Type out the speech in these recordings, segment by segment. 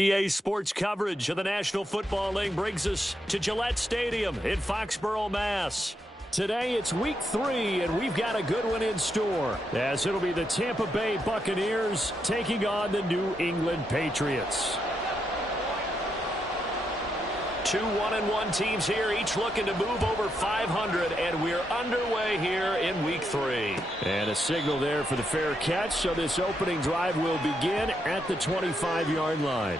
EA Sports coverage of the National Football League brings us to Gillette Stadium in Foxborough, Mass. Today it's week 3, and we've got a good one in store, as it'll be the Tampa Bay Buccaneers taking on the New England Patriots. Two 1-1 teams here, each looking to move over 500, and we're underway here in week 3. And a signal there for the fair catch, so this opening drive will begin at the 25-yard line.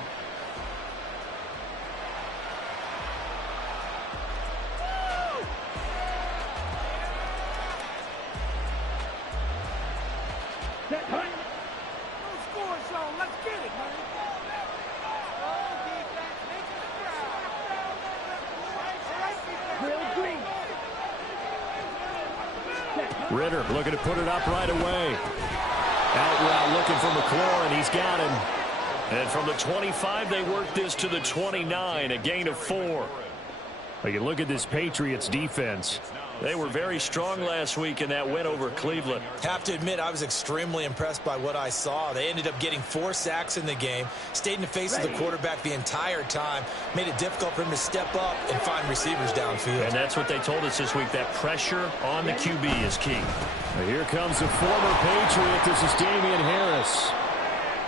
Ritter looking to put it up right away. Out route looking for McLaurin, and he's got him. And from the 25, they work this to the 29, a gain of 4. Well, you look at this Patriots defense. They were very strong last week in that win over Cleveland. Have to admit, I was extremely impressed by what I saw. They ended up getting 4 sacks in the game, stayed in the face of the quarterback the entire time, made it difficult for him to step up and find receivers downfield. And that's what they told us this week, that pressure on the QB is key. Now here comes the former Patriot. This is Damian Harris.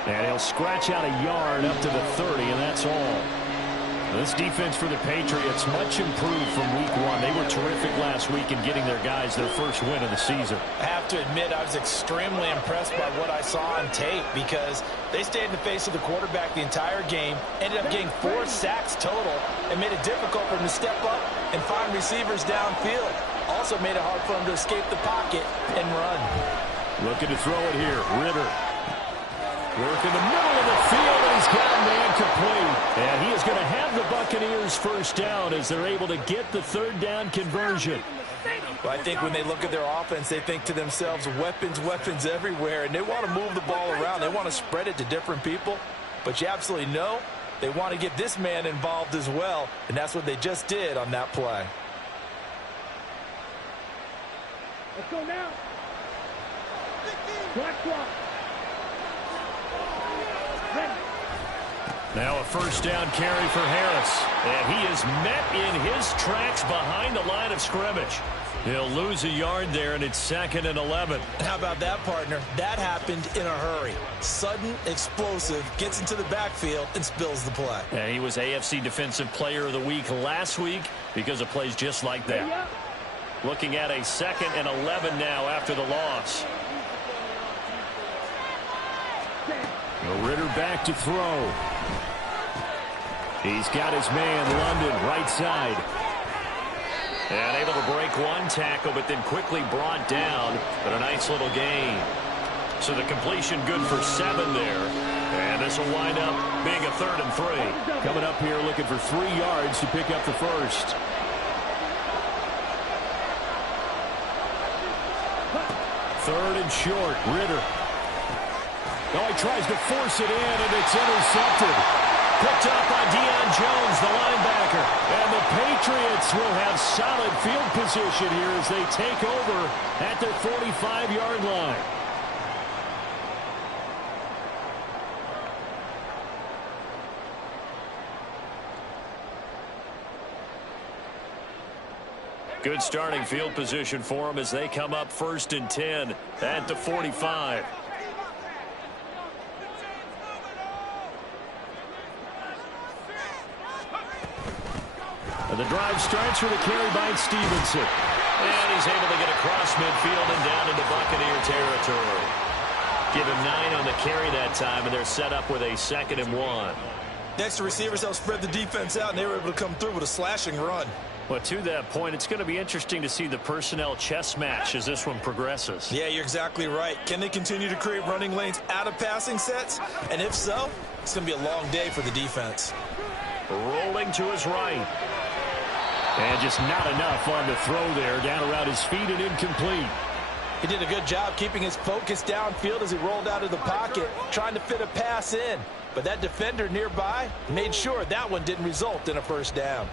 And he'll scratch out a yard up to the 30, and that's all. This defense for the Patriots much improved from week 1. They were terrific last week in getting their guys their first win of the season. I have to admit, I was extremely impressed by what I saw on tape because they stayed in the face of the quarterback the entire game, ended up getting 4 sacks total, and made it difficult for them to step up and find receivers downfield. Also made it hard for them to escape the pocket and run. Looking to throw it here. Ritter. Work in the middle of the field, and he's got a man complete. And he is going to have the Buccaneers first down as they're able to get the third down conversion. Well, I think when they look at their offense, they think to themselves, weapons, weapons everywhere. And they want to move the ball around. They want to spread it to different people. But you absolutely know they want to get this man involved as well. And that's what they just did on that play. Let's go now. Clock. Now a first down carry for Harris. And he is met in his tracks behind the line of scrimmage. He'll lose a yard there, and it's 2nd and 11. How about that, partner? That happened in a hurry. Sudden, explosive, gets into the backfield, and spills the play. And he was AFC Defensive Player of the Week last week because of plays just like that. Looking at a 2nd and 11 now after the loss. Ritter back to throw. He's got his man, London, right side. And able to break one tackle, but then quickly brought down. But a nice little gain. So the completion good for 7 there. And this will wind up being a 3rd and 3. Coming up here looking for 3 yards to pick up the first. Third and short, Ritter. Oh, he tries to force it in, and it's intercepted. Picked up by Deion Jones, the linebacker. And the Patriots will have solid field position here as they take over at their 45-yard line. Good starting field position for them as they come up 1st and 10 at the 45. And the drive starts with a carry by Stevenson. And he's able to get across midfield and down into Buccaneer territory. Give him 9 on the carry that time, and they're set up with a 2nd and 1. Next to receivers help spread the defense out, and they were able to come through with a slashing run. Well, to that point, it's going to be interesting to see the personnel chess match as this one progresses. Yeah, you're exactly right. Can they continue to create running lanes out of passing sets? And if so, it's going to be a long day for the defense. Rolling to his right. And just not enough on the throw there. Down around his feet and incomplete. He did a good job keeping his focus downfield as he rolled out of the pocket, trying to fit a pass in. But that defender nearby made sure that one didn't result in a first down.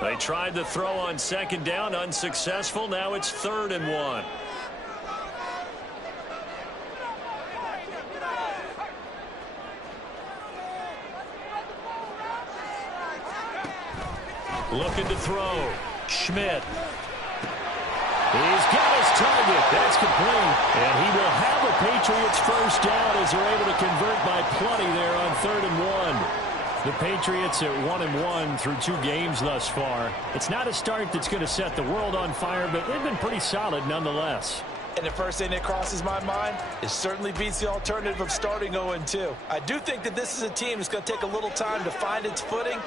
They tried the throw on second down, unsuccessful. Now it's 3rd and 1. Looking to throw. Schmidt. He's got his target. That's complete. And he will have a Patriots first down as they're able to convert by plenty there on 3rd and 1. The Patriots at 1-1 through 2 games thus far. It's not a start that's going to set the world on fire, but they've been pretty solid nonetheless. And the first thing that crosses my mind, it certainly beats the alternative of starting 0-2. I do think that this is a team that's going to take a little time to find its footing.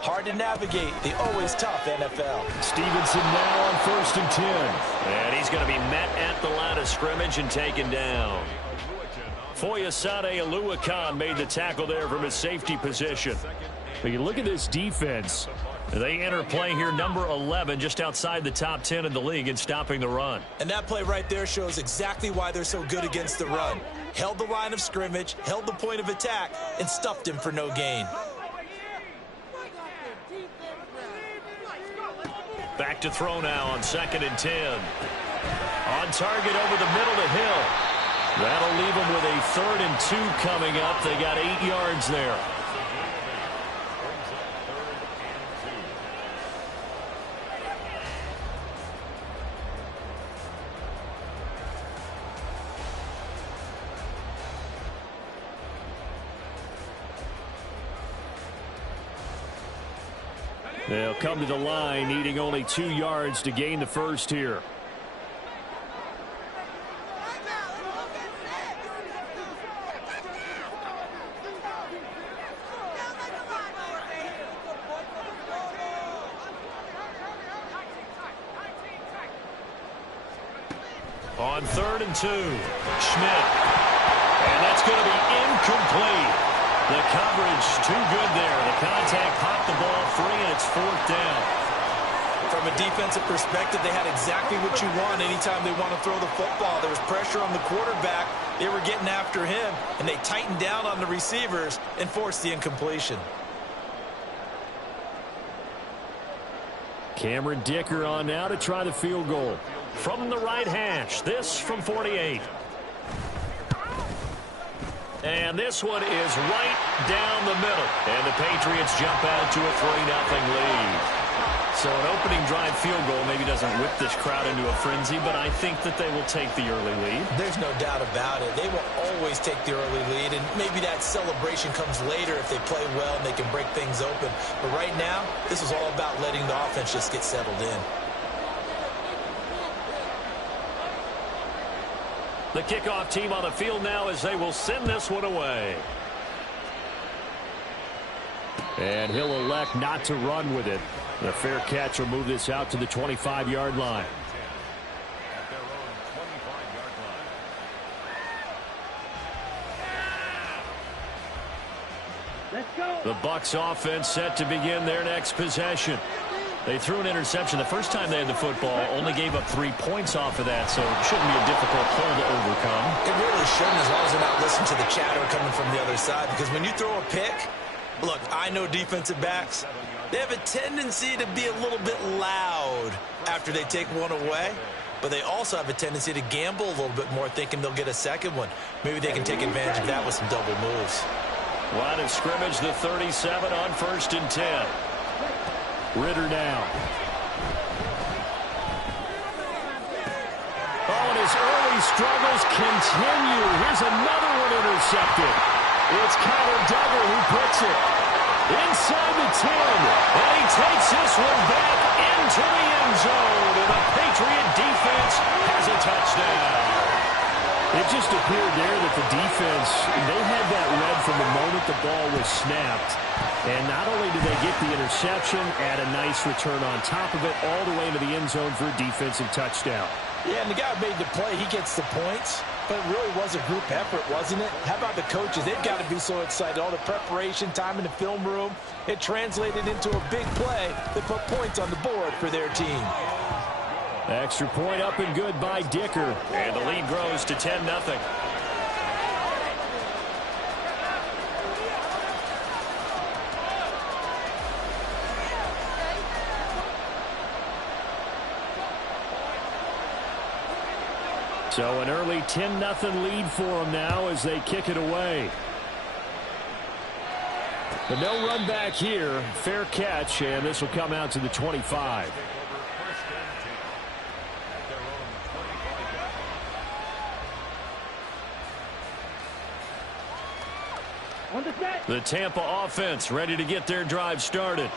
Hard to navigate the always tough NFL. Stevenson now on 1st and 10. And he's going to be met at the line of scrimmage and taken down. Foyesade Oluwakan made the tackle there from his safety position. But you look at this defense. They enter play here number 11, just outside the top 10 in the league in stopping the run. And that play right there shows exactly why they're so good against the run. Held the line of scrimmage, held the point of attack, and stuffed him for no gain. Back to throw now on 2nd and 10. On target over the middle to Hill. That'll leave them with a 3rd and 2 coming up. They got 8 yards there. They'll come to the line, needing only 2 yards to gain the first here. On 3rd and 2, Schmidt. And that's going to be incomplete. The coverage too good there. The contact popped the ball free, and it's 4th down. From a defensive perspective, they had exactly what you want anytime they want to throw the football. There was pressure on the quarterback. They were getting after him, and they tightened down on the receivers and forced the incompletion. Cameron Dicker on now to try the field goal. From the right hash, this from 48. And this one is right down the middle. And the Patriots jump out to a 3-0 lead. So an opening drive field goal maybe doesn't whip this crowd into a frenzy, but I think that they will take the early lead. There's no doubt about it. They will always take the early lead, and maybe that celebration comes later if they play well and they can break things open. But right now, this is all about letting the offense just get settled in. The kickoff team on the field now as they will send this one away. And he'll elect not to run with it. The fair catch will move this out to the 25-yard line. Let's go. The Bucs offense set to begin their next possession. They threw an interception the first time they had the football, only gave up 3 points off of that, so it shouldn't be a difficult hole to overcome. It really shouldn't, as long as they're not listening to the chatter coming from the other side, because when you throw a pick, look, I know defensive backs, they have a tendency to be a little bit loud after they take one away, but they also have a tendency to gamble a little bit more, thinking they'll get a second one. Maybe they can take advantage of that with some double moves. Line of scrimmage, the 37 on 1st and 10. Ritter now. Oh, and his early struggles continue. Here's another one intercepted. It's Kyler Duggar who puts it inside the 10. And he takes this one back into the end zone. And the Patriot defense has a touchdown. It just appeared there that the defense, they had that read from the moment the ball was snapped. And not only did they get the interception, add a nice return on top of it, all the way into the end zone for a defensive touchdown. Yeah, and the guy who made the play, he gets the points. But it really was a group effort, wasn't it? How about the coaches? They've got to be so excited. All the preparation, time in the film room, it translated into a big play that put points on the board for their team. Extra point up and good by Dicker. And the lead grows to 10-0. So an early 10-0 lead for them now as they kick it away. But no run back here. Fair catch, and this will come out to the 25. The Tampa offense ready to get their drive started.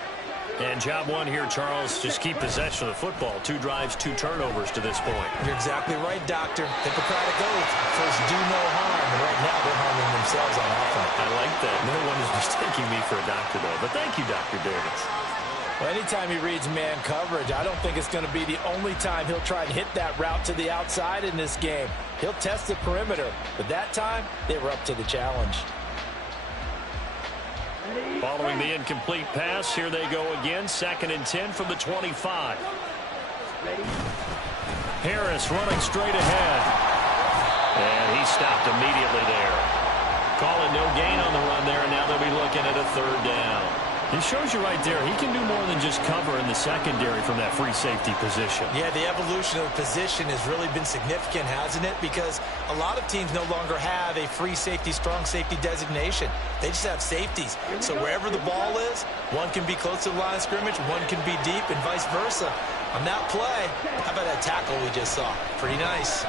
And job one here, Charles. Just keep possession of the football. 2 drives, 2 turnovers to this point. You're exactly right, Doctor. Hippocratic oath. First, do no harm. And right now, they're harming themselves on offense. I like that. No one is mistaking me for a doctor, though. But thank you, Dr. Davis. Well, anytime he reads man coverage, I don't think it's going to be the only time he'll try and hit that route to the outside in this game. He'll test the perimeter. But that time, they were up to the challenge. Following the incomplete pass, here they go again. 2nd and 10 from the 25. Harris running straight ahead. And he stopped immediately there. Calling no gain on the run there, and now they'll be looking at a 3rd down. He shows you right there, he can do more than just cover in the secondary from that free safety position. Yeah, the evolution of the position has really been significant, hasn't it? Because a lot of teams no longer have a free safety, strong safety designation. They just have safeties. So wherever the ball is, one can be close to the line of scrimmage, one can be deep, and vice versa. On that play, how about that tackle we just saw? Pretty nice.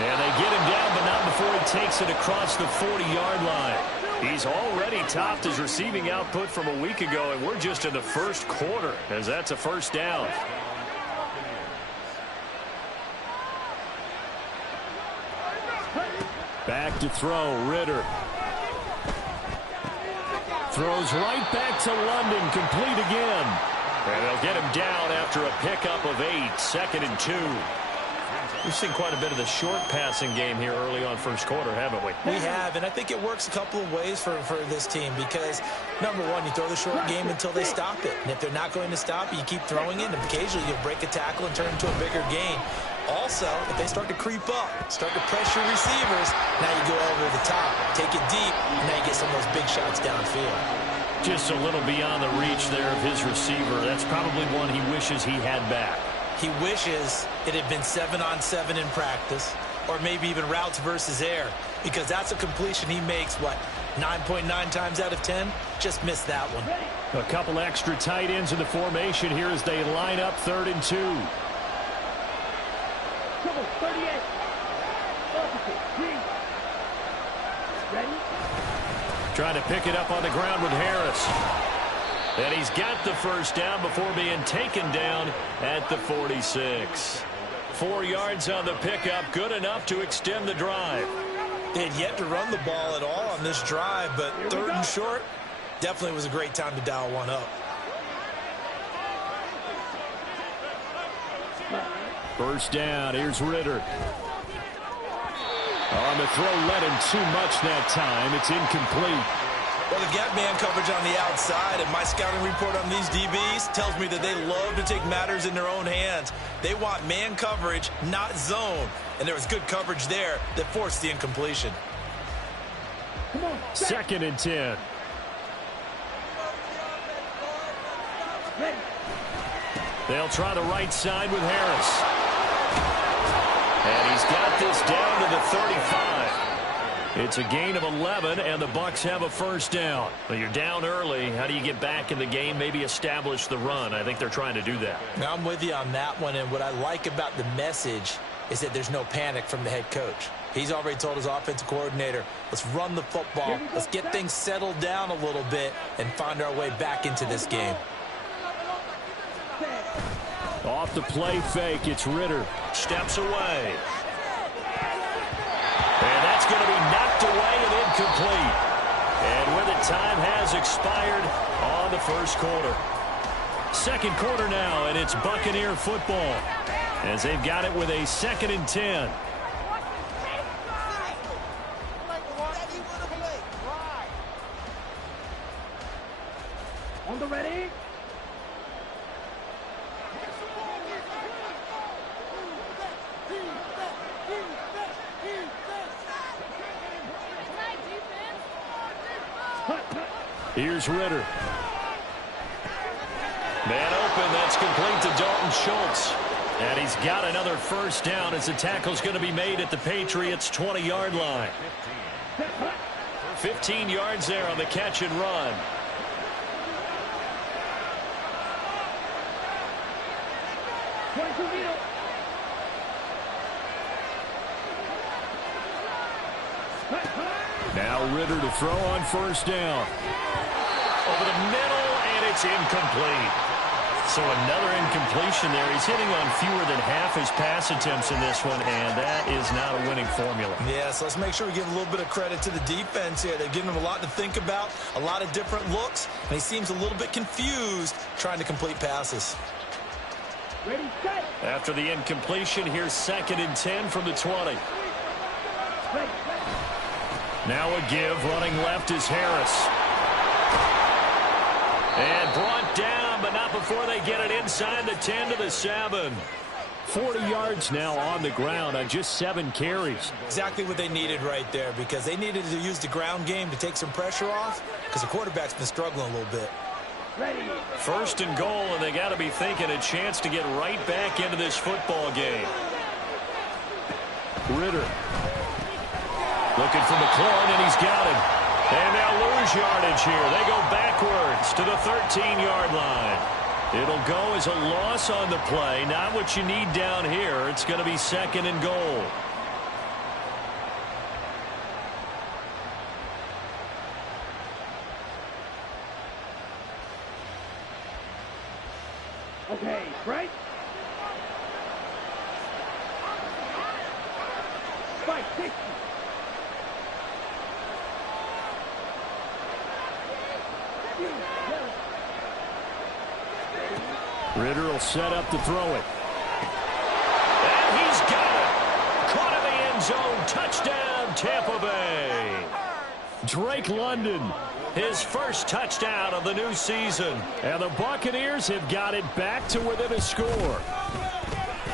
And they get him down, but not before he takes it across the 40-yard line. He's already topped his receiving output from a week ago, and we're just in the first quarter, as that's a 1st down. Back to throw, Ritter. Throws right back to London, complete again. And they'll get him down after a pickup of 8, 2nd and 2. We've seen quite a bit of the short passing game here early on first quarter, haven't we? We have, and I think it works a couple of ways for this team because, number one, you throw the short game until they stop it. And if they're not going to stop it, you keep throwing it, and occasionally you'll break a tackle and turn into a bigger gain. Also, if they start to creep up, start to pressure receivers, now you go over the top, take it deep, and now you get some of those big shots downfield. Just a little beyond the reach there of his receiver. That's probably one he wishes he had back. He wishes it had been 7-on-7 in practice, or maybe even routes versus air, because that's a completion he makes, 9.9 times out of 10? Just missed that one. A couple extra tight ends in the formation here as they line up 3rd and 2. Trying to pick it up on the ground with Harris. And he's got the 1st down before being taken down at the 46. 4 yards on the pickup, good enough to extend the drive. They had yet to run the ball at all on this drive, but 3rd and short, definitely was a great time to dial one up. 1st down, here's Ritter. On the throw, led him too much that time. It's incomplete. Well, they've got man coverage on the outside, and my scouting report on these DBs tells me that they love to take matters in their own hands. They want man coverage, not zone. And there was good coverage there that forced the incompletion. 2nd and 10. They'll try the right side with Harris. And he's got this down to the 35. It's a gain of 11, and the Bucs have a 1st down. Well, you're down early. How do you get back in the game, maybe establish the run? I think they're trying to do that. Now, I'm with you on that one, and what I like about the message is that there's no panic from the head coach. He's already told his offensive coordinator, let's run the football, let's get things settled down a little bit and find our way back into this game. Off the play fake, it's Ritter. Steps away. And that's going to be knocked away and incomplete. And with it, time has expired on the 1st quarter. 2nd quarter now, and it's Buccaneer football as they've got it with a 2nd and 10. On the ready. Here's Ritter. Man open, that's complete to Dalton Schultz. And he's got another first down as the tackle's going to be made at the Patriots' 20-yard line. 15 yards there on the catch and run. Now Ritter to throw on first down. Over the middle, and it's incomplete. So another incompletion there. He's hitting on fewer than half his pass attempts in this one, and that is not a winning formula. Yeah, so let's make sure we give a little bit of credit to the defense here. They've given him a lot to think about, a lot of different looks, and he seems a little bit confused trying to complete passes. Ready, set. After the incompletion, here's 2nd and 10 from the 20. Now a give, running left is Harris. And brought down, but not before they get it inside the 10 to the 7. 40 yards now on the ground on just 7 carries. Exactly what they needed right there, because they needed to use the ground game to take some pressure off, because the quarterback's been struggling a little bit. Ready. 1st and goal, and they got to be thinking a chance to get right back into this football game. Ritter. Looking for McLaurin, and he's got him. And they'll lose yardage here. They go backwards to the 13-yard line. It'll go as a loss on the play. Not what you need down here. It's going to be 2nd and goal. Okay, right? Fight, 60. Ritter will set up to throw it. And he's got it. Caught in the end zone. Touchdown, Tampa Bay. Drake London, his first touchdown of the new season. And the Buccaneers have got it back to within a score.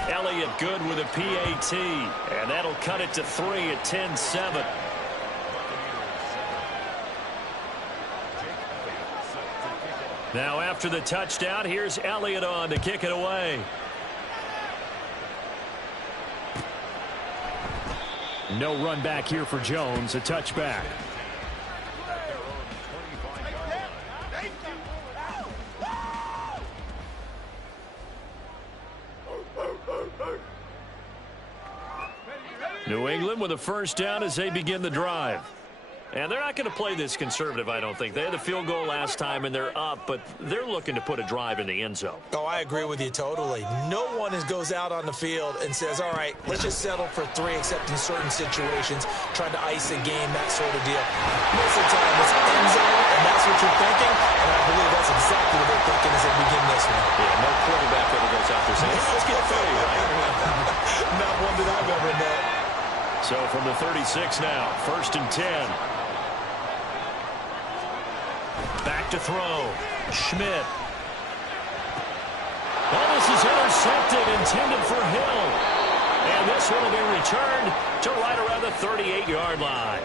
Elliott good with a PAT. And that'll cut it to 3 at 10-7. Now after the touchdown, here's Elliott on to kick it away. No run back here for Jones, a touchback. New England with a first down as they begin the drive. And they're not going to play this conservative, I don't think. They had the field goal last time, and they're up, but they're looking to put a drive in the end zone. Oh, I agree with you totally. No one goes out on the field and says, all right, let's just settle for 3, except in certain situations, trying to ice a game, that sort of deal. Most of the time, it's end zone, and that's what you're thinking, and I believe that's exactly what they're thinking as they begin this one. Yeah, no quarterback ever goes out there saying, let's get 3, right? Not one that I've ever met. So from the 36 now, 1st and 10. Back to throw. Schmidt. Oh, this is intercepted, intended for Hill. And this one will be returned to right around the 38-yard line.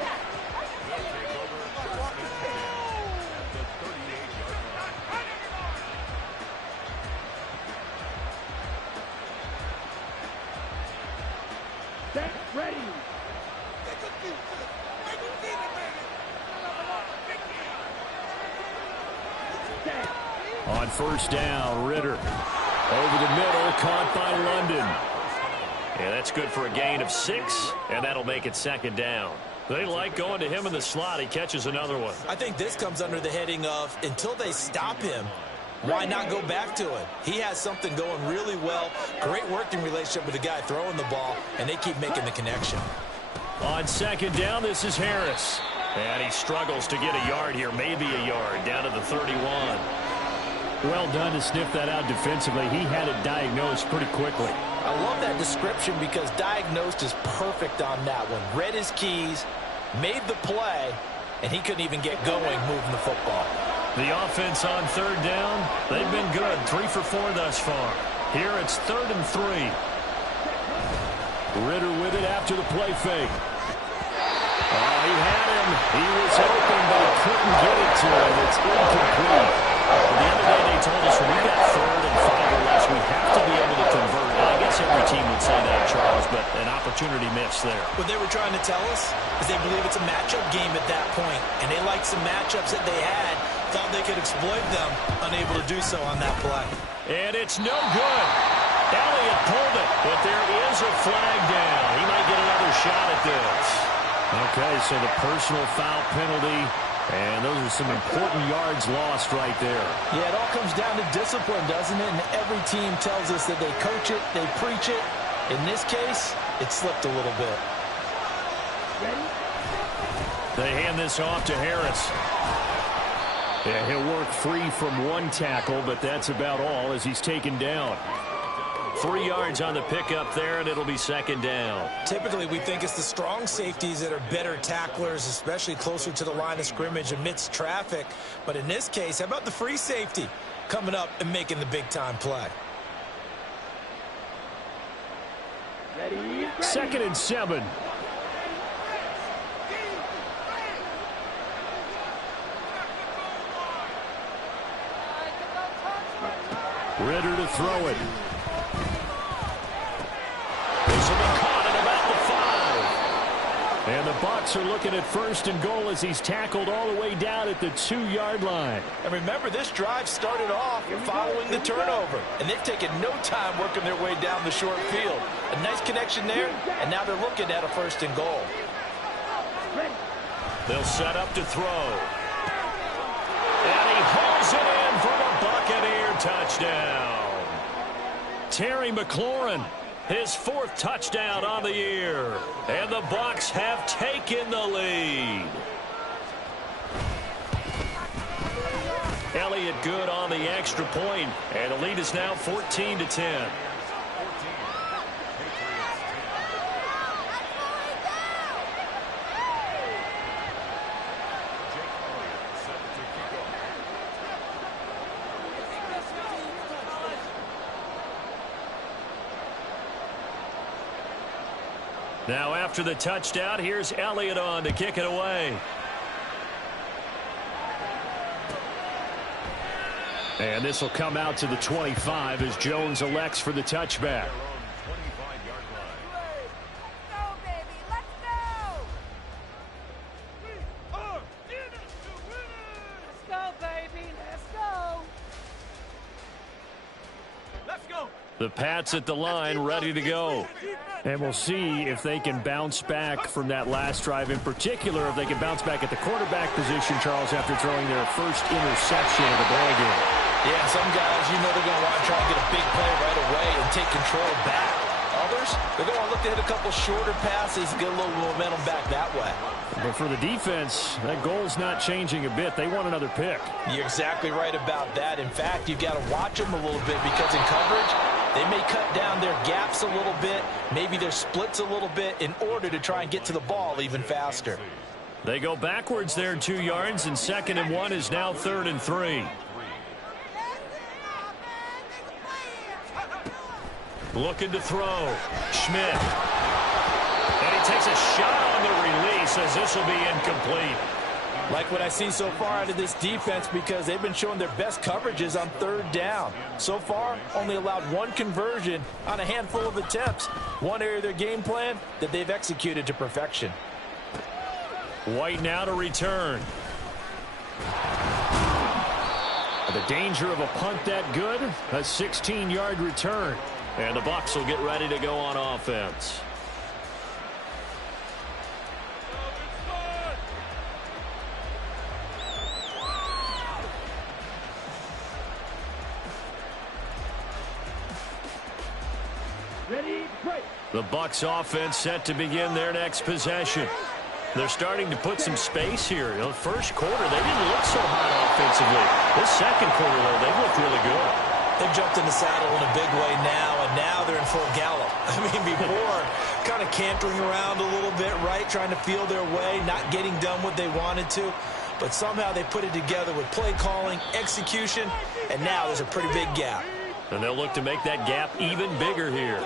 Set, ready. On first down, Ritter. Over the middle, caught by London. And that's good for a gain of 6, and that'll make it 2nd down. They like going to him in the slot. He catches another one. I think this comes under the heading of, until they stop him, why not go back to it? He has something going really well. Great working relationship with the guy throwing the ball, and they keep making the connection. On 2nd down, this is Harris. And he struggles to get a yard here, maybe a yard, down to the 31. Well done to sniff that out defensively. He had it diagnosed pretty quickly. I love that description because diagnosed is perfect on that one. Read his keys, made the play, and he couldn't even get going moving the football. The offense on 3rd down, they've been good. 3 for 4 thus far. Here it's 3rd and 3. Ritter with it after the play fake. Oh, he had him. He was open, but he couldn't get it to him. It's incomplete. At the end of the day, they told us when we've got 3rd and 5 or less, we have to be able to convert. And I guess opportunity missed there. What they were trying to tell us is they believe it's a matchup game at that point, and they liked some matchups that they had, thought they could exploit them, unable to do so on that play. And it's no good. Elliott pulled it, but there is a flag down. He might get another shot at this. Okay, so the personal foul penalty, and those are some important yards lost right there. Yeah, it all comes down to discipline, doesn't it? And every team tells us that they coach it, they preach it. In this case, it slipped a little bit. They hand this off to Harris. Yeah, he'll work free from one tackle, but that's about all as he's taken down. 3 yards on the pickup there, and it'll be second down. Typically, we think it's the strong safeties that are better tacklers, especially closer to the line of scrimmage amidst traffic. But in this case, how about the free safety coming up and making the big-time play? Ready. 2nd and 7. Ritter to throw it. This will be caught at about the 5. And the Bucs are looking at 1st and goal as he's tackled all the way down at the 2-yard line. And remember, this drive started off following the turnover. And they've taken no time working their way down the short field. A nice connection there, and now they're looking at a 1st and goal. They'll set up to throw. And he hauls it in for the Buccaneer touchdown. Terry McLaurin, his 4th touchdown on the year. And the Bucs have taken the lead. Elliott good on the extra point, and the lead is now 14-10. Now after the touchdown, here's Elliott on to kick it away. And this will come out to the 25 as Jones elects for the touchback. The Pats at the line, ready to go. And we'll see if they can bounce back from that last drive. In particular, if they can bounce back at the quarterback position, Charles, after throwing their first interception of the ball game. Yeah, some guys, you know they're going to want to try and get a big play right away and take control back. Others, they're going to look to hit a couple shorter passes, get a little momentum back that way. But for the defense, that goal's not changing a bit. They want another pick. You're exactly right about that. In fact, you've got to watch them a little bit because in coverage, they may cut down their gaps a little bit, maybe their splits a little bit in order to try and get to the ball even faster. They go backwards there 2 yards, and 2nd and 1 is now 3rd and 3. Looking to throw. Schmidt. And he takes a shot on the release as this will be incomplete. Like what I see so far out of this defense because they've been showing their best coverages on 3rd down. So far, only allowed 1 conversion on a handful of attempts. One area of their game plan that they've executed to perfection. White now to return. The danger of a punt that good, a 16-yard return. And the Bucs will get ready to go on offense. Ready, break. The Bucs offense set to begin their next possession. They're starting to put some space here. You know, first quarter, they didn't look so hot offensively. This second quarter, though, they looked really good. They've jumped in the saddle in a big way now, and now they're in full gallop. I mean, before, kind of cantering around a little bit, right, trying to feel their way, not getting done what they wanted to. But somehow they put it together with play calling, execution, and now there's a pretty big gap. And they'll look to make that gap even bigger here.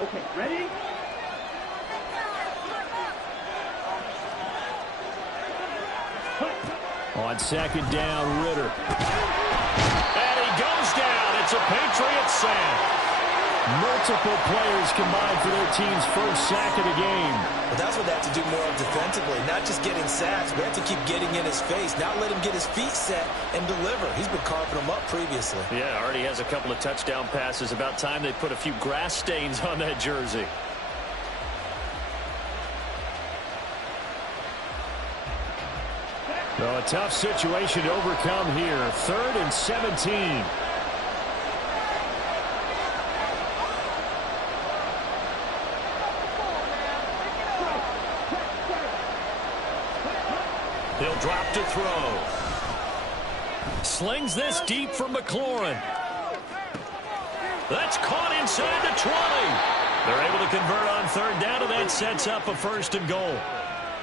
Okay, ready? On On second down, Ritter. And he goes down. It's a Patriot sack. Multiple players combined for their team's first sack of the game. Well, that's what they have to do more of defensively, not just getting sacks. We have to keep getting in his face, not let him get his feet set and deliver. He's been carving them up previously. Yeah, already has a couple of touchdown passes. About time they put a few grass stains on that jersey. Well, a tough situation to overcome here. 3rd and 17. He'll drop to throw. Slings this deep for McLaurin. That's caught inside the 20. They're able to convert on 3rd down, and that sets up a 1st and goal.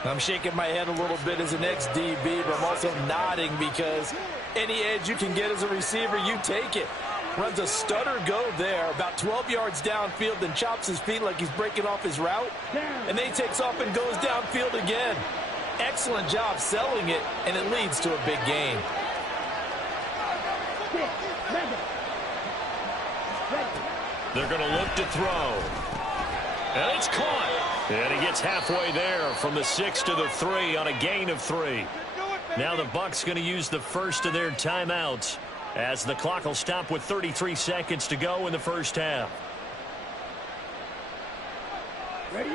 I'm shaking my head a little bit as an ex-DB, but I'm also nodding because any edge you can get as a receiver, you take it. Runs a stutter go there, about 12 yards downfield, then chops his feet like he's breaking off his route. And then he takes off and goes downfield again. Excellent job selling it, and it leads to a big gain. They're going to look to throw. And it's caught. And he gets halfway there from the 6 to the 3 on a gain of 3. Now the Bucs going to use the first of their timeouts as the clock will stop with 33 seconds to go in the first half.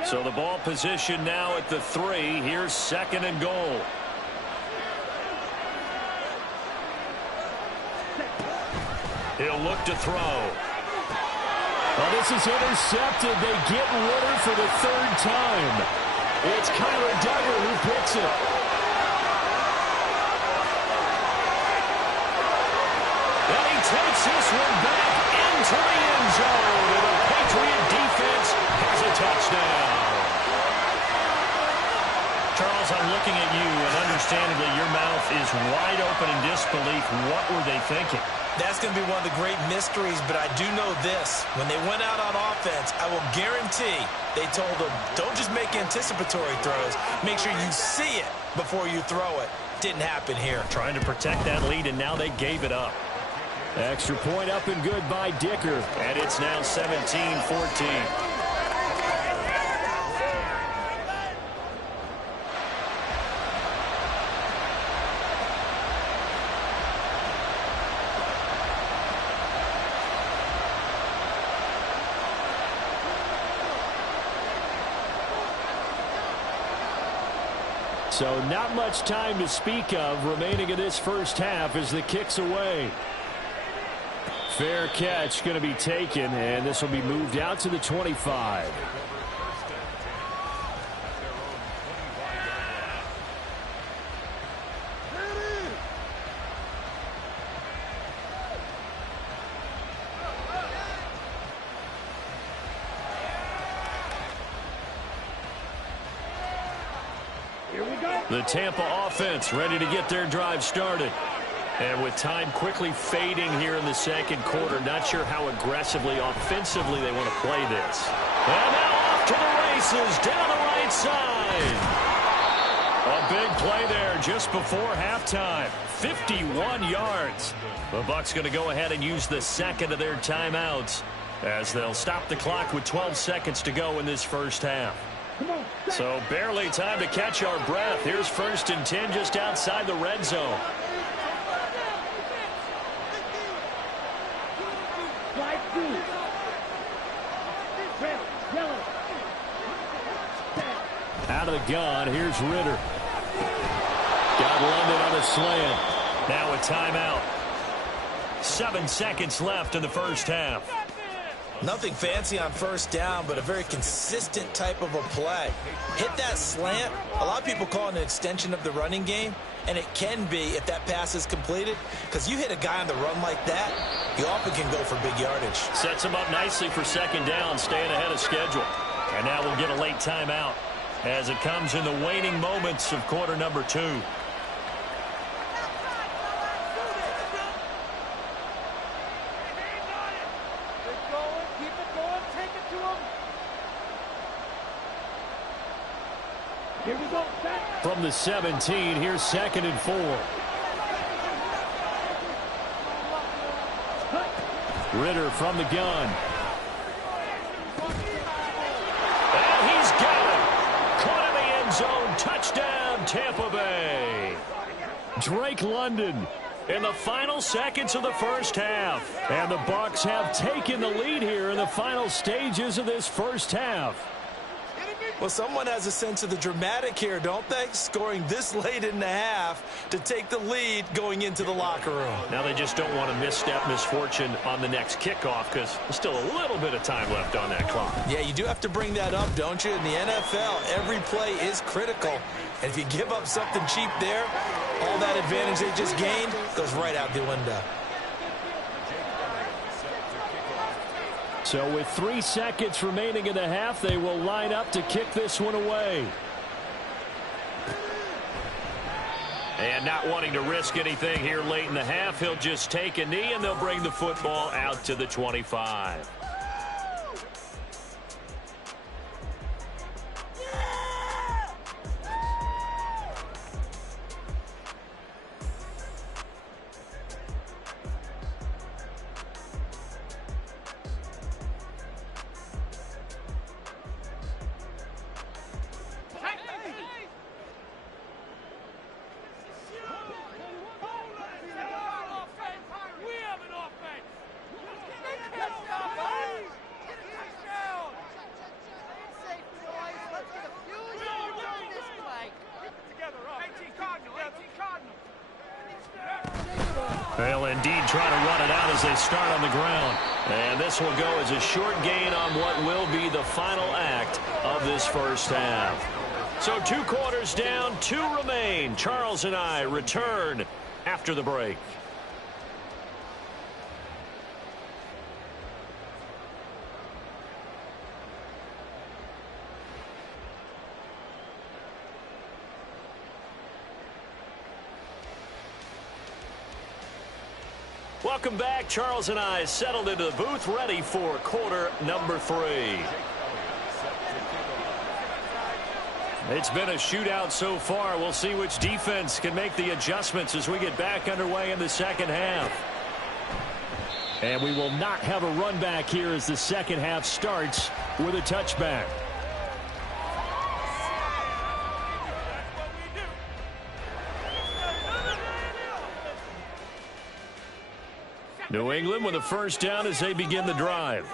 So the ball position now at the 3. Here's 2nd and goal. He'll look to throw. Well, this is intercepted. They get Ritter for the 3rd time. It's Kyler Duggar who picks it. And he takes this one back into the end zone. And the Patriot defense has a touchdown. Charles, I'm looking at you, and understandably your mouth is wide open in disbelief. What were they thinking? That's going to be one of the great mysteries, but I do know this. When they went out on offense, I will guarantee they told them, don't just make anticipatory throws. Make sure you see it before you throw it. Didn't happen here. Trying to protect that lead, and now they gave it up. Extra point up and good by Dicker, and it's now 17-14. So not much time to speak of remaining in this first half as the kick's away. Fair catch going to be taken, and this will be moved out to the 25. The Tampa offense ready to get their drive started. And with time quickly fading here in the second quarter, not sure how aggressively, offensively they want to play this. And now off to the races down the right side. A big play there just before halftime. 51 yards. The Bucs going to go ahead and use the second of their timeouts as they'll stop the clock with 12 seconds to go in this first half. So barely time to catch our breath. Here's 1st and 10 just outside the red zone. Out of the gun, here's Ritter. Got London on a slant. Now a timeout. 7 seconds left in the first half. Nothing fancy on 1st down, but a very consistent type of a play. Hit that slant. A lot of people call it an extension of the running game, and it can be if that pass is completed, because you hit a guy on the run like that, you often can go for big yardage. Sets him up nicely for 2nd down, staying ahead of schedule. And now we'll get a late timeout as it comes in the waning moments of quarter number 2. From the 17, here's 2nd and 4. Ritter from the gun. And he's got it. Caught in the end zone. Touchdown, Tampa Bay. Drake London in the final seconds of the first half. And the Bucs have taken the lead here in the final stages of this first half. Well, someone has a sense of the dramatic here, don't they? Scoring this late in the half to take the lead going into the locker room. Now they just don't want to misstep misfortune on the next kickoff because there's still a little bit of time left on that clock. Yeah, you do have to bring that up, don't you? In the NFL, every play is critical. And if you give up something cheap there, all that advantage they just gained goes right out the window. So with 3 seconds remaining in the half, they will line up to kick this one away. And not wanting to risk anything here late in the half, he'll just take a knee and they'll bring the football out to the 25. They'll indeed try to run it out as they start on the ground. And this will go as a short gain on what will be the final act of this first half. So 2 quarters down, 2 remain. Charles and I return after the break. Welcome back. Charles and I settled into the booth, ready for quarter number 3. It's been a shootout so far. We'll see which defense can make the adjustments as we get back underway in the second half. And we will not have a run back here as the second half starts with a touchback. New England with a first down as they begin the drive.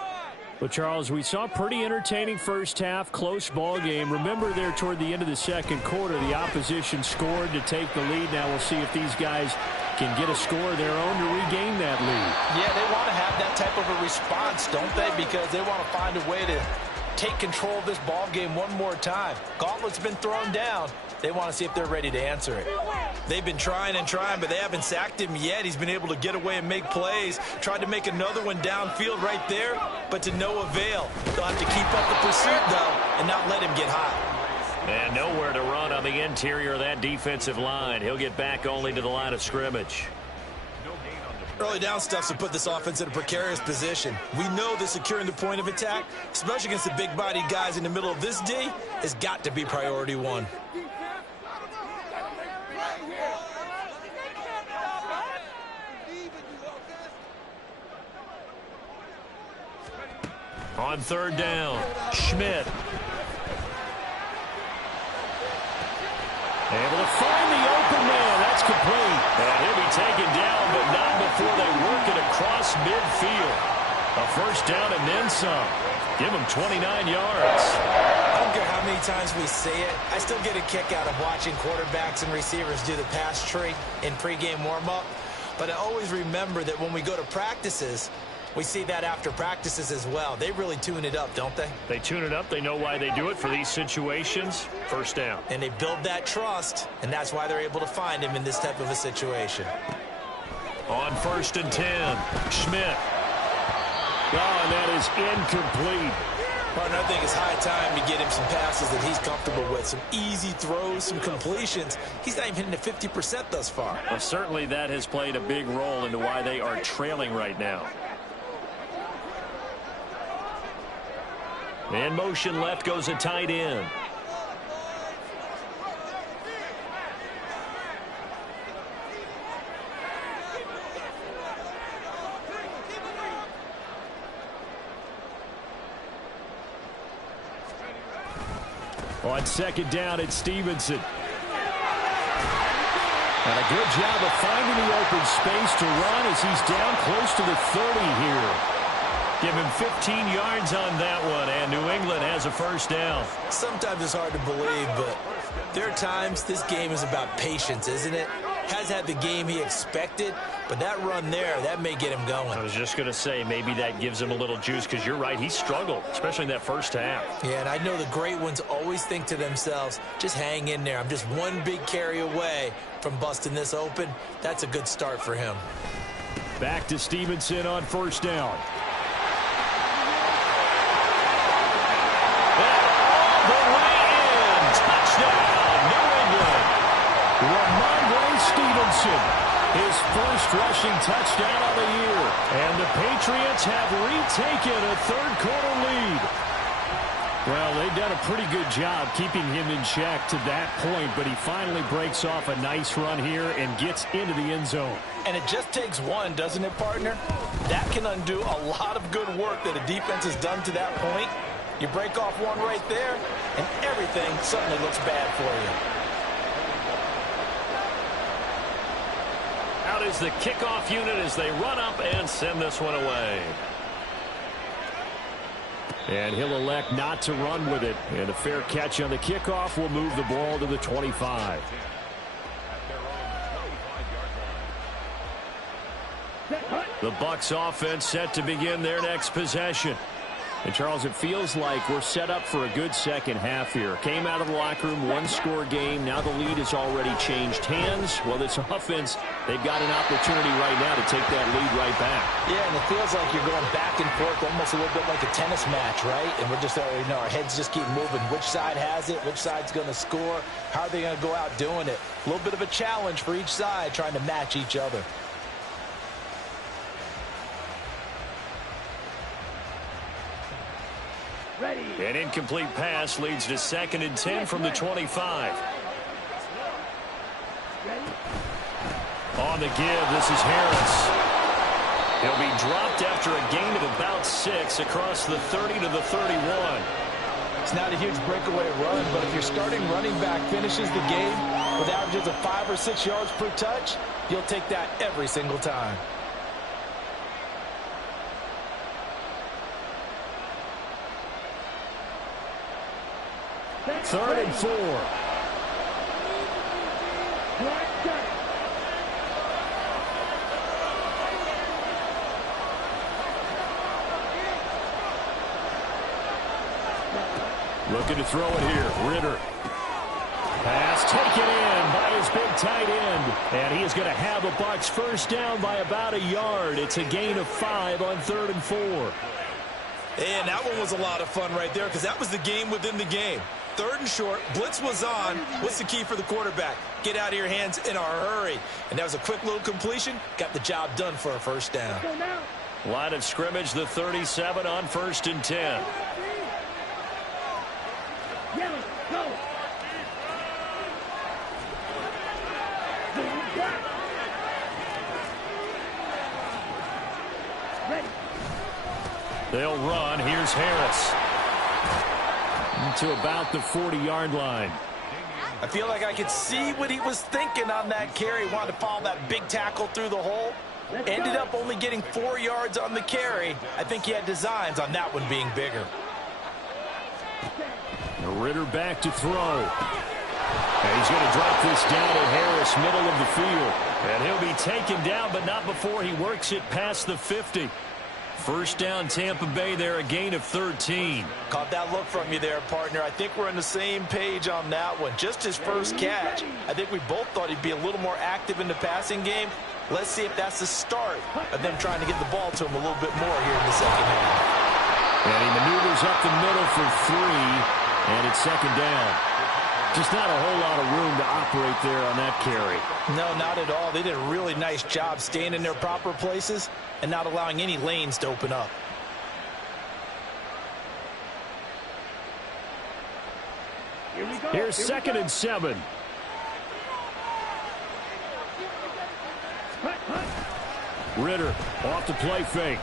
Well, Charles, we saw a pretty entertaining first half, close ball game. Remember there toward the end of the second quarter, the opposition scored to take the lead. Now we'll see if these guys can get a score of their own to regain that lead. Yeah, they want to have that type of a response, don't they? Because they want to find a way to take control of this ball game one more time. Gauntlet's been thrown down. They want to see if they're ready to answer it. They've been trying and trying, but they haven't sacked him yet. He's been able to get away and make plays. Tried to make another one downfield right there, but to no avail. They'll have to keep up the pursuit, though, and not let him get hot. And nowhere to run on the interior of that defensive line. He'll get back only to the line of scrimmage. Early down stuff to put this offense in a precarious position. We know that securing the point of attack, especially against the big-bodied guys in the middle of this D, has got to be priority 1. On third down, Schmidt. Able to find the open man. That's complete. And he'll be taken down, but not before they work it across midfield. A first down and then some. Give him 29 yards. I don't care how many times we say it. I still get a kick out of watching quarterbacks and receivers do the pass tree in pregame warm-up. But I always remember that when we go to practices, we see that after practices as well. They really tune it up, don't they? They tune it up. They know why they do it for these situations. First down. And they build that trust, and that's why they're able to find him in this type of a situation. On 1st and 10, Schmidt. Oh, and that is incomplete. Partner, I think it's high time to get him some passes that he's comfortable with. Some easy throws, some completions. He's not even hitting the 50% thus far. Well, certainly that has played a big role into why they are trailing right now. In motion left goes a tight end. On second down, it's Stevenson. And a good job of finding the open space to run as he's down close to the 30 here. Give him 15 yards on that one, and New England has a first down. Sometimes it's hard to believe, but there are times this game is about patience, isn't it? Has had the game he expected, but that run there, that may get him going. I was just going to say, maybe that gives him a little juice, because you're right, he struggled, especially in that first half. Yeah, and I know the great ones always think to themselves, just hang in there. I'm just one big carry away from busting this open. That's a good start for him. Back to Stevenson on first down. And all the way in. Touchdown, New England. Ramondre Stevenson, his first rushing touchdown of the year. And the Patriots have retaken a third-quarter lead. Well, they've done a pretty good job keeping him in check to that point, but he finally breaks off a nice run here and gets into the end zone. And it just takes one, doesn't it, partner? That can undo a lot of good work that a defense has done to that point. You break off one right there, and everything suddenly looks bad for you. Out is the kickoff unit as they run up and send this one away. And he'll elect not to run with it. And a fair catch on the kickoff will move the ball to the 25. The Bucs offense set to begin their next possession. And, Charles, it feels like we're set up for a good second half here. Came out of the locker room, one-score game. Now the lead has already changed hands. Well, this offense, they've got an opportunity right now to take that lead right back. Yeah, and it feels like you're going back and forth almost a little bit like a tennis match, right? And we're just, our heads just keep moving. Which side has it? Which side's going to score? How are they going to go out doing it? A little bit of a challenge for each side trying to match each other. An incomplete pass leads to 2nd and 10 from the 25. On the give, this is Harris. He'll be dropped after a gain of about 6 across the 30 to the 31. It's not a huge breakaway run, but if your starting running back finishes the game with averages of 5 or 6 yards per touch, you'll take that every single time. Third and 4. Looking to throw it here. Ritter. Pass taken in by his big tight end. And he is going to have a Bucs first down by about a yard. It's a gain of 5 on 3rd and 4. And that one was a lot of fun right there because that was the game within the game. 3rd and short, blitz was on. What's the key for the quarterback? Get out of your hands in a hurry. And that was a quick little completion. Got the job done for a first down. Line of scrimmage, the 37 on 1st and 10. They'll run. Here's Harris. To about the 40-yard line. I feel like I could see what he was thinking on that carry. Wanted to follow that big tackle through the hole. Ended up only getting 4 yards on the carry. I think he had designs on that one being bigger. Ritter back to throw. And he's going to drop this down to Harris, middle of the field. And he'll be taken down, but not before he works it past the 50. First down, Tampa Bay there, a gain of 13. Caught that look from you there, partner. I think we're on the same page on that one. Just his first catch. I think we both thought he'd be a little more active in the passing game. Let's see if that's the start of them trying to get the ball to him a little bit more here in the second half. And he maneuvers up the middle for 3, and it's 2nd down. Just not a whole lot of room to operate there on that carry. No, not at all. They did a really nice job staying in their proper places and not allowing any lanes to open up. Here's 2nd and 7. Ritter off the play fake.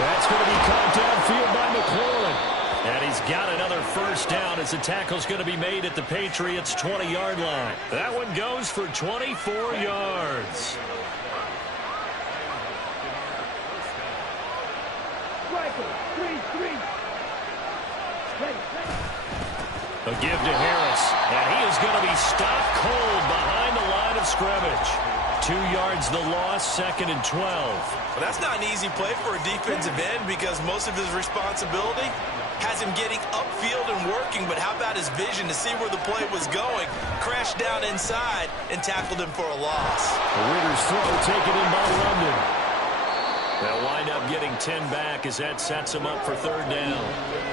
That's going to be caught downfield by McLaurin. And he's got another first down as the tackle's going to be made at the Patriots' 20-yard line. That one goes for 24 yards. A give to Harris, and he is going to be stopped cold behind the line of scrimmage. 2 yards the loss, 2nd and 12. Well, that's not an easy play for a defensive end because most of his responsibility has him getting upfield and working, but how about his vision to see where the play was going? Crashed down inside and tackled him for a loss. Ritter's throw taken in by London. They'll wind up getting 10 back as that sets him up for 3rd down.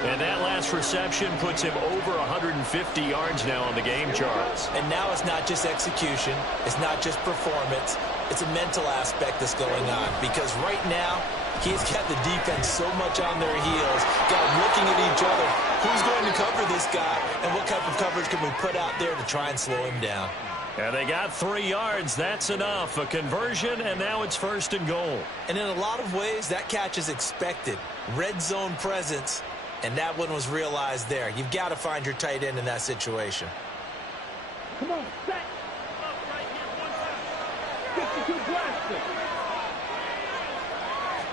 And that last reception puts him over 150 yards now on the game, Charles. And now it's not just execution. It's not just performance. It's a mental aspect that's going on because right now he's got the defense so much on their heels, got them looking at each other. Who's going to cover this guy, and what type of coverage can we put out there to try and slow him down? And they got 3 yards. That's enough. A conversion, and now it's 1st and goal. And in a lot of ways, that catch is expected. Red zone presence, and that one was realized there. You've got to find your tight end in that situation. Come on, set. 52 blaster.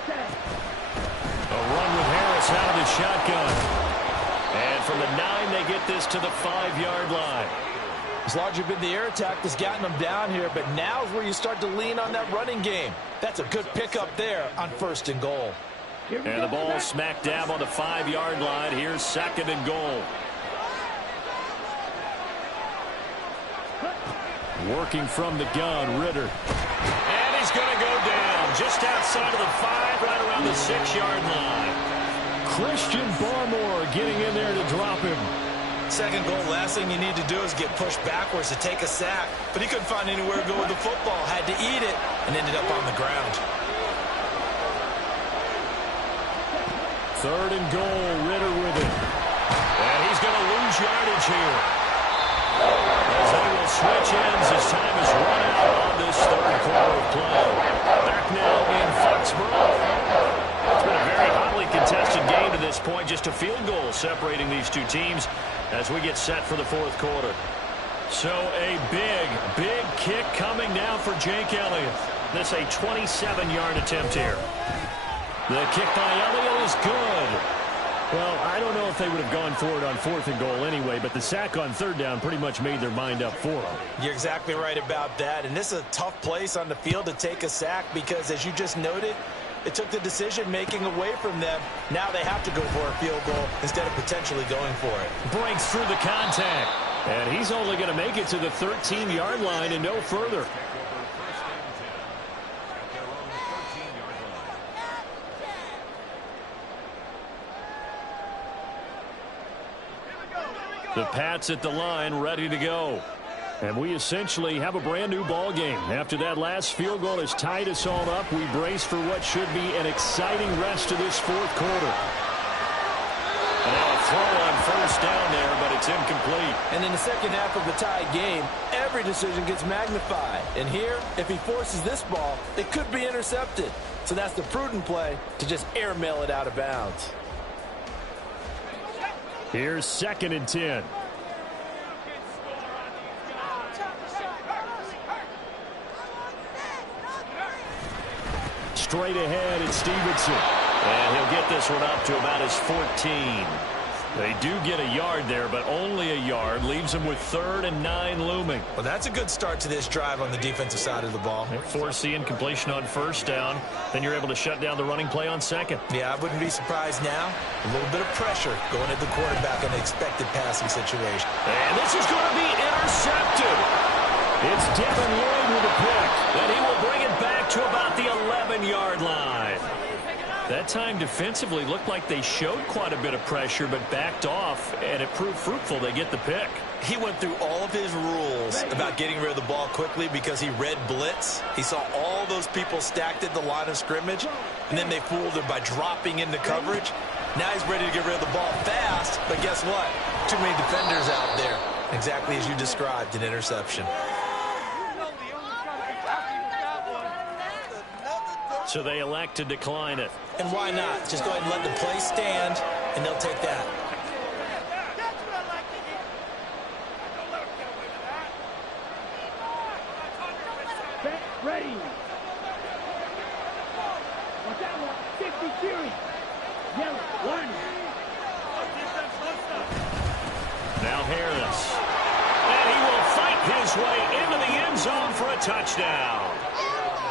Set. A run with Harris out of the shotgun. And from the 9, they get this to the 5-yard line. It's largely been the air attack that's gotten them down here, but now is where you start to lean on that running game. That's a good pickup there on 1st and goal. And the ball smack dab on the 5-yard line. Here's 2nd and goal. Working from the gun, Ritter. And he's going to go down just outside of the 5, right around the 6-yard line. Christian Barmore getting in there to drop him. 2nd goal, last thing you need to do is get pushed backwards to take a sack. But he couldn't find anywhere to go with the football. Had to eat it and ended up on the ground. 3rd and goal, Ritter with it. And he's going to lose yardage here. As they will switch ends as time is run out on this 3rd quarter of play. Back now in Foxborough. It's been a very hotly contested game to this point. Just a field goal separating these two teams as we get set for the 4th quarter. So a big kick coming now for Jake Elliott. This a 27-yard attempt here. The kick by Elliott is good. Well, I don't know if they would have gone for it on 4th and goal anyway, but the sack on 3rd down pretty much made their mind up for them. You're exactly right about that. And this is a tough place on the field to take a sack because, as you just noted, it took the decision-making away from them. Now they have to go for a field goal instead of potentially going for it. Breaks through the contact. And he's only going to make it to the 13-yard line and no further. The Pats at the line, ready to go. And we essentially have a brand new ball game. After that last field goal has tied us all up, we brace for what should be an exciting rest of this 4th quarter. And now a throw on 1st down there, but it's incomplete. And in the 2nd half of the tied game, every decision gets magnified. And here, if he forces this ball, it could be intercepted. So that's the prudent play to just airmail it out of bounds. Here's 2nd and 10. Straight ahead, it's Stevenson. And he'll get this one up to about his 14. They do get a yard there, but only a yard. Leaves them with 3rd and 9 looming. Well, that's a good start to this drive on the defensive side of the ball. Force the incompletion on 1st down. Then you're able to shut down the running play on 2nd. Yeah, I wouldn't be surprised now. A little bit of pressure going at the quarterback in an expected passing situation. And this is going to be intercepted. It's Devin Lloyd with a pick. And he will bring it back to about the 11-yard line. That time defensively looked like they showed quite a bit of pressure but backed off, and it proved fruitful. They get the pick. He went through all of his rules about getting rid of the ball quickly because he read blitz. He saw all those people stacked at the line of scrimmage, and then they fooled him by dropping into coverage. Now he's ready to get rid of the ball fast, but guess what? Too many defenders out there. Exactly as you described, an interception. So they elect to decline it. And why not? Just go ahead and let the play stand, and they'll take that. Now Harris. And he will fight his way into the end zone for a touchdown.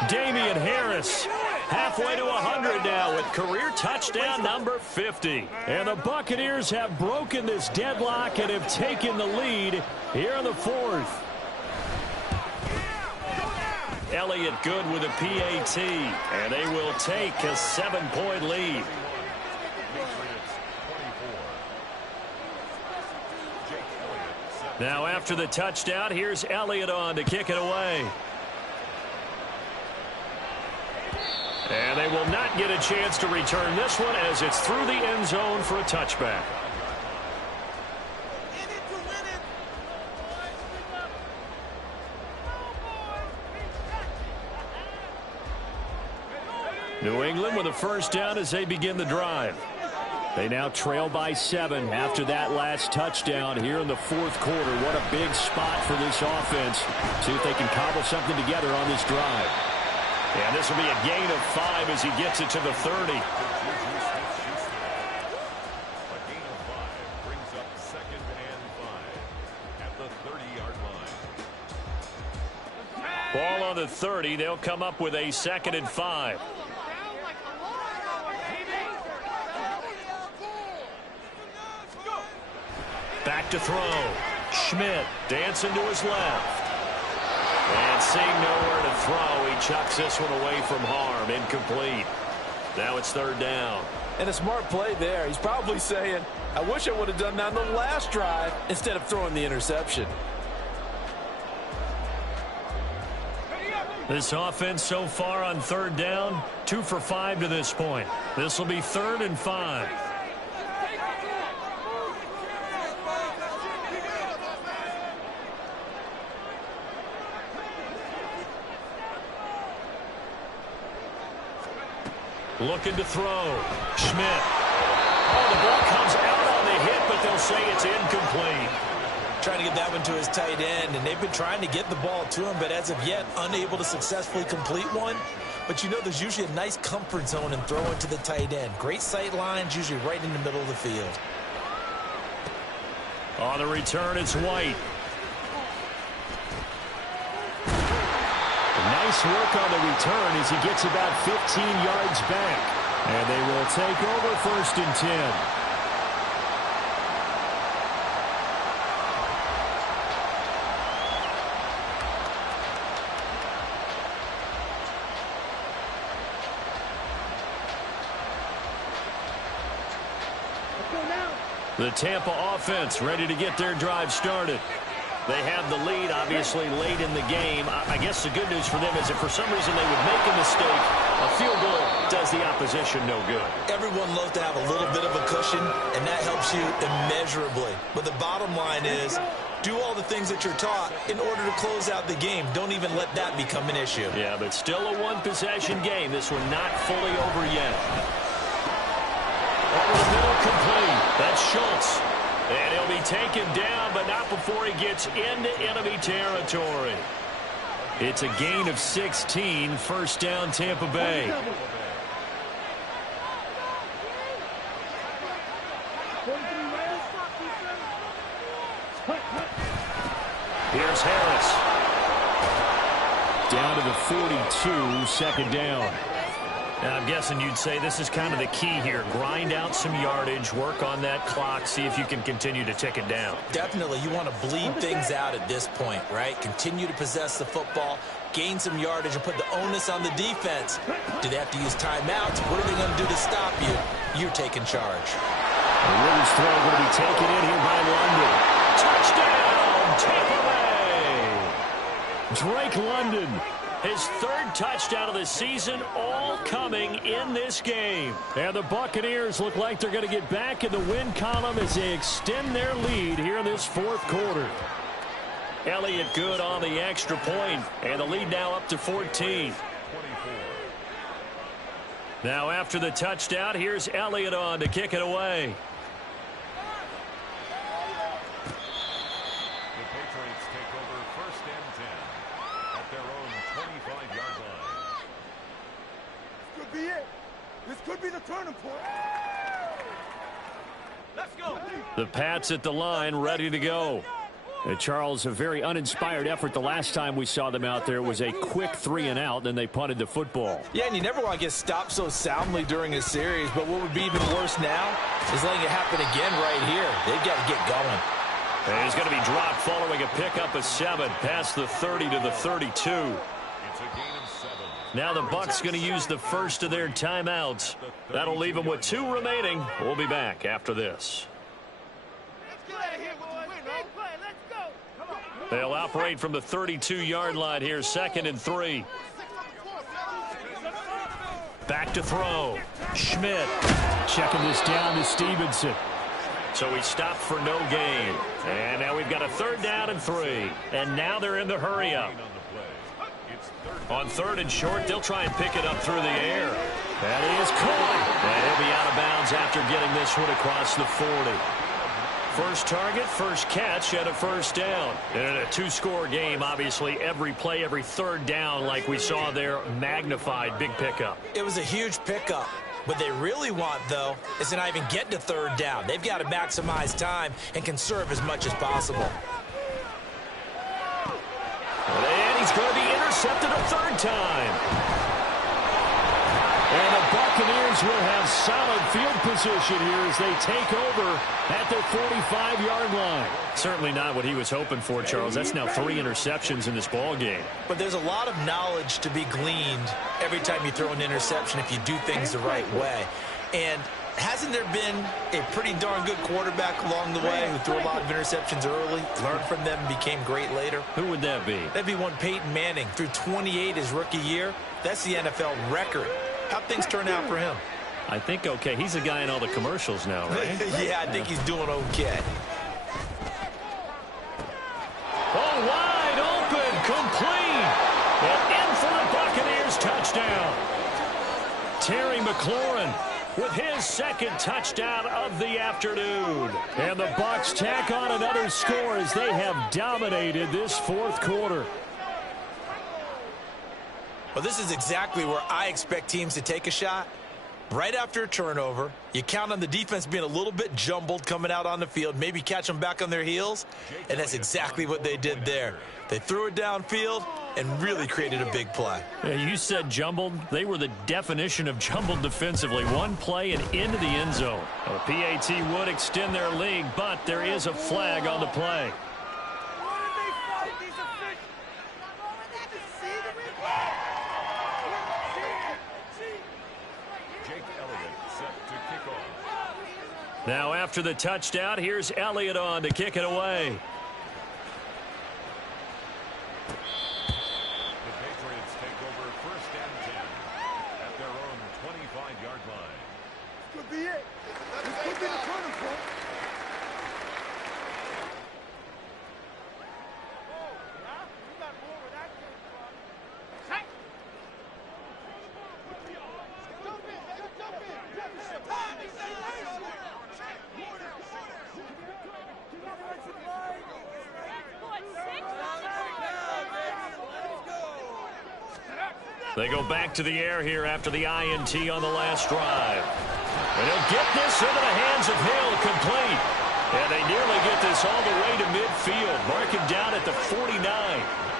Damian Harris halfway to 100 now with career touchdown number 50. And the Buccaneers have broken this deadlock and have taken the lead here in the fourth. Elliott good with a PAT, and they will take a 7-point lead. Now after the touchdown, here's Elliott on to kick it away. And they will not get a chance to return this one as it's through the end zone for a touchback. New England with a first down as they begin the drive. They now trail by 7 after that last touchdown here in the fourth quarter. What a big spot for this offense. See if they can cobble something together on this drive. And this will be a gain of 5 as he gets it to the 30. A gain of 5 brings up 2nd and 5 at the 30-yard line. Ball on the 30. They'll come up with a 2nd and 5. Back to throw. Schmidt dancing to his left. And seeing nowhere to throw, he chucks this one away from harm. Incomplete. Now it's 3rd down. And a smart play there. He's probably saying, I wish I would have done that on the last drive instead of throwing the interception. This offense so far on 3rd down, 2 for 5 to this point. This will be 3rd and 5. Looking to throw. Schmidt. Oh, the ball comes out on the hit, but they'll say it's incomplete. Trying to get that one to his tight end, and they've been trying to get the ball to him, but as of yet, unable to successfully complete one. But you know there's usually a nice comfort zone in throwing to the tight end. Great sight lines, usually right in the middle of the field. On the return, it's White. Nice work on the return as he gets about 15 yards back. And they will take over 1st and 10. The Tampa offense ready to get their drive started. They have the lead, obviously, late in the game. I guess the good news for them is if for some reason they would make a mistake, a field goal does the opposition no good. Everyone loves to have a little bit of a cushion, and that helps you immeasurably. But the bottom line is, do all the things that you're taught in order to close out the game. Don't even let that become an issue. Yeah, but still a one-possession game. This one not fully over yet. Over the middle, complete. That's Schultz. And he'll be taken down, but not before he gets into enemy territory. It's a gain of 16, 1st down Tampa Bay. Here's Harris. Down to the 42, 2nd down. Now, I'm guessing you'd say this is kind of the key here. Grind out some yardage, work on that clock, see if you can continue to tick it down. Definitely. You want to bleed things out at this point, right? Continue to possess the football, gain some yardage, and put the onus on the defense. Do they have to use timeouts? What are they going to do to stop you? You're taking charge. The Rivers throw going to be taken in here by London. Touchdown, Tampa Bay! Drake London. His 3rd touchdown of the season, all coming in this game. And the Buccaneers look like they're going to get back in the win column as they extend their lead here in this 4th quarter. Elliott good on the extra point, and the lead now up to 14. Now after the touchdown, here's Elliott on to kick it away. The Patriots take over 1st and 10 at their own 25-yard line. This could be it. This could be the turning point. Let's go. The Pats at the line, ready to go. Charles, a very uninspired effort the last time we saw them out there. It was a quick 3-and-out, then they punted the football. Yeah, and you never want to get stopped so soundly during a series, but what would be even worse now is letting it happen again right here. They've got to get going. And he's going to be dropped following a pickup of 7 past the 30 to the 32. It's a gain of 7. Now the Bucs going to use the first of their timeouts. That'll leave them with 2 remaining. We'll be back after this. They'll operate from the 32-yard line here, 2nd and 3. Back to throw. Schmidt checking this down to Stevenson. So he stopped for no gain. And now we've got a 3rd down and 3. And now they're in the hurry up. On 3rd and short, they'll try and pick it up through the air. That is caught. And he'll be out of bounds after getting this one across the 40. First target, first catch, and a 1st down. And in a 2-score game, obviously, every play, every 3rd down, like we saw there, magnified. Big pickup. It was a huge pickup. What they really want, though, is to not even get to 3rd down. They've got to maximize time and conserve as much as possible. And he's going to be intercepted a 3rd time. And the Buccaneers will have solid field position here as they take over at their 45-yard line. Certainly not what he was hoping for, Charles. That's now 3 interceptions in this ball game. But there's a lot of knowledge to be gleaned every time you throw an interception if you do things the right way. And hasn't there been a pretty darn good quarterback along the way who threw a lot of interceptions early, learned from them, and became great later? Who would that be? That'd be one Peyton Manning. Threw 28 his rookie year. That's the NFL record. How'd things turn out for him? I think okay. He's a guy in all the commercials now, right? Yeah, I think he's doing okay. Oh, wide open, complete. And in for the Buccaneers touchdown. Terry McLaurin with his 2nd touchdown of the afternoon. And the Bucs tack on another score as they have dominated this 4th quarter. Well, this is exactly where I expect teams to take a shot. Right after a turnover, you count on the defense being a little bit jumbled coming out on the field, maybe catch them back on their heels, and that's exactly what they did there. They threw it downfield and really created a big play. Yeah, you said jumbled. They were the definition of jumbled defensively. One play and into the end zone. Well, the PAT would extend their lead, but there is a flag on the play. Now after the touchdown, here's Elliott on to kick it away. The Patriots take over 1st and 10 at their own 25-yard line. This could be it. This could be the turning point. They go back to the air here after the INT on the last drive. And he'll get this into the hands of Hill, complete. And they nearly get this all the way to midfield. Mark him down at the 49.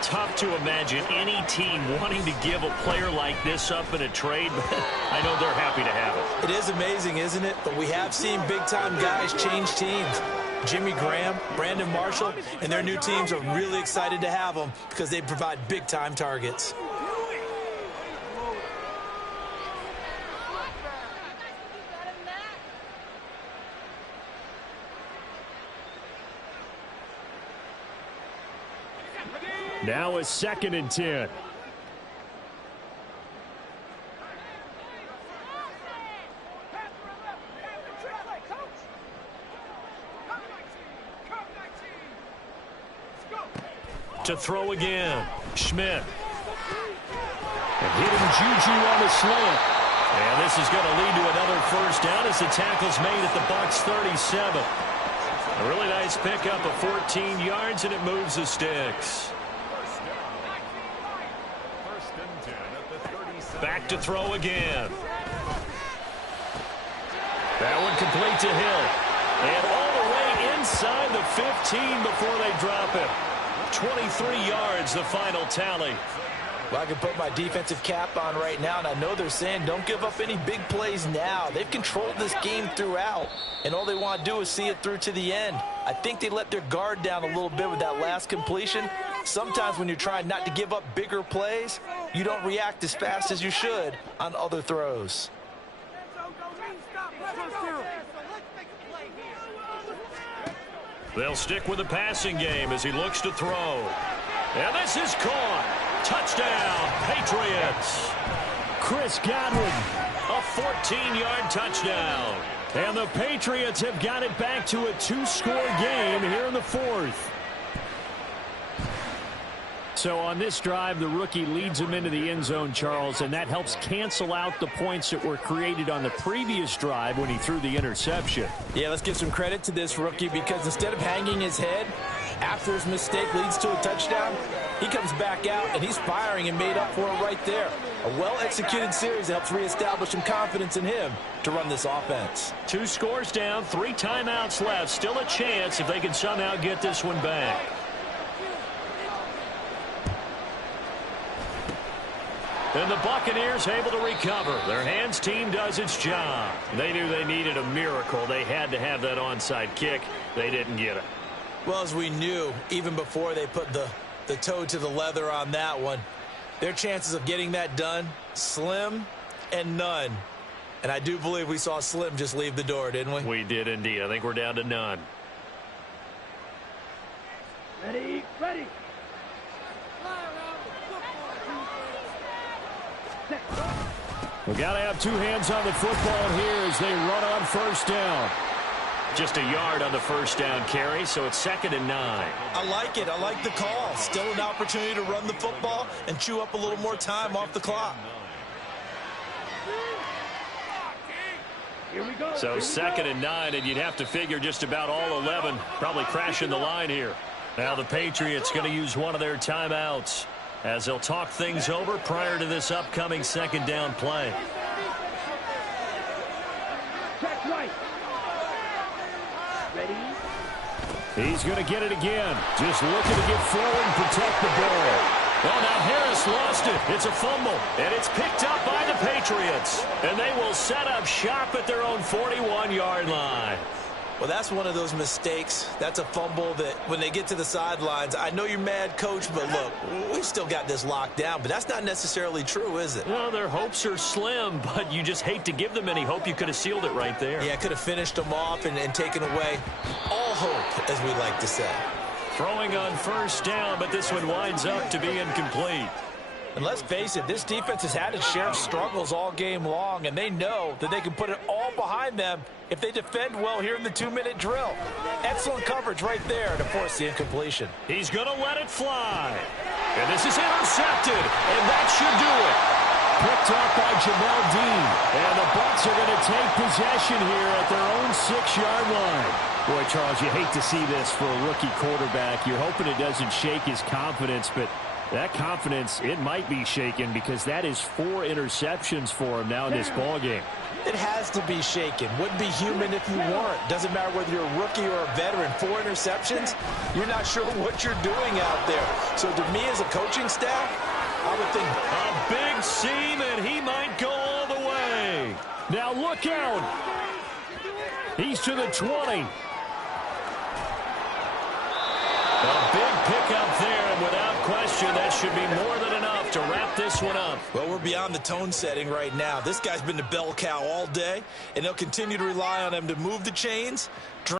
Tough to imagine any team wanting to give a player like this up in a trade, but I know they're happy to have it. It is amazing, isn't it? But we have seen big-time guys change teams. Jimmy Graham, Brandon Marshall, and their new teams are really excited to have them because they provide big-time targets. Now a 2nd and 10. To throw again. Schmidt. And hitting Juju on the slant. And this is going to lead to another 1st down as the tackle's made at the Bucs 37. A really nice pickup of 14 yards, and it moves the sticks. Back to throw again. That one complete to Hill. And all the way inside the 15 before they drop him. 23 yards, the final tally. Well, I can put my defensive cap on right now, and I know they're saying don't give up any big plays now. They've controlled this game throughout, and all they want to do is see it through to the end. I think they let their guard down a little bit with that last completion. Sometimes when you're trying not to give up bigger plays, you don't react as fast as you should on other throws. They'll stick with the passing game as he looks to throw. And this is caught. Touchdown, Patriots. Chris Godwin, a 14-yard touchdown. And the Patriots have got it back to a 2-score game here in the fourth. So on this drive, the rookie leads him into the end zone, Charles, and that helps cancel out the points that were created on the previous drive when he threw the interception. Yeah, let's give some credit to this rookie because instead of hanging his head after his mistake leads to a touchdown, he comes back out and he's firing and made up for it right there. A well-executed series that helps reestablish some confidence in him to run this offense. 2 scores down, 3 timeouts left. Still a chance if they can somehow get this one back. And the Buccaneers able to recover. Their hands team does its job. They knew they needed a miracle. They had to have that onside kick. They didn't get it. Well, as we knew, even before they put the toe to the leather on that one, their chances of getting that done, slim and none. And I do believe we saw Slim just leave the door, didn't we? We did indeed. I think we're down to none. Ready, ready. We got to have 2 hands on the football here as they run on first down. Just a yard on the first down carry, so it's 2nd and 9. I like it. I like the call. Still an opportunity to run the football and chew up a little more time off the clock. Here we go. So 2nd and 9, and you'd have to figure just about all 11 probably crashing the line here. Now the Patriots going to use one of their timeouts as they'll talk things over prior to this upcoming 2nd down play. Check right. Ready. He's going to get it again. Just looking to get forward and protect the ball. Oh, now Harris lost it. It's a fumble, and it's picked up by the Patriots. And they will set up shop at their own 41-yard line. Well, that's one of those mistakes. That's a fumble that when they get to the sidelines, I know you're mad, Coach, but look, we've still got this locked down. But that's not necessarily true, is it? Well, their hopes are slim, but you just hate to give them any hope. You could have sealed it right there. Yeah, could have finished them off and taken away all hope, as we like to say. Throwing on first down, but this one winds up to be incomplete. And let's face it, this defense has had its share of struggles all game long, and they know that they can put it all behind them if they defend well here in the 2-minute drill. Excellent coverage right there to force the incompletion. He's going to let it fly. And this is intercepted, and that should do it. Picked up by Jamel Dean. And the Bucs are going to take possession here at their own 6-yard line. Boy, Charles, you hate to see this for a rookie quarterback. You're hoping it doesn't shake his confidence, but that confidence, it might be shaken because that is 4 interceptions for him now in this ballgame. It has to be shaken. Wouldn't be human if you weren't. Doesn't matter whether you're a rookie or a veteran. 4 interceptions, you're not sure what you're doing out there. So to me as a coaching staff, I would think a big seam, and he might go all the way. Now look out. He's to the 20. A big pickup there, and without question, that should be more than enough to wrap this one up. Well, we're beyond the tone setting right now. This guy's been the bell cow all day, and they'll continue to rely on him to move the chains,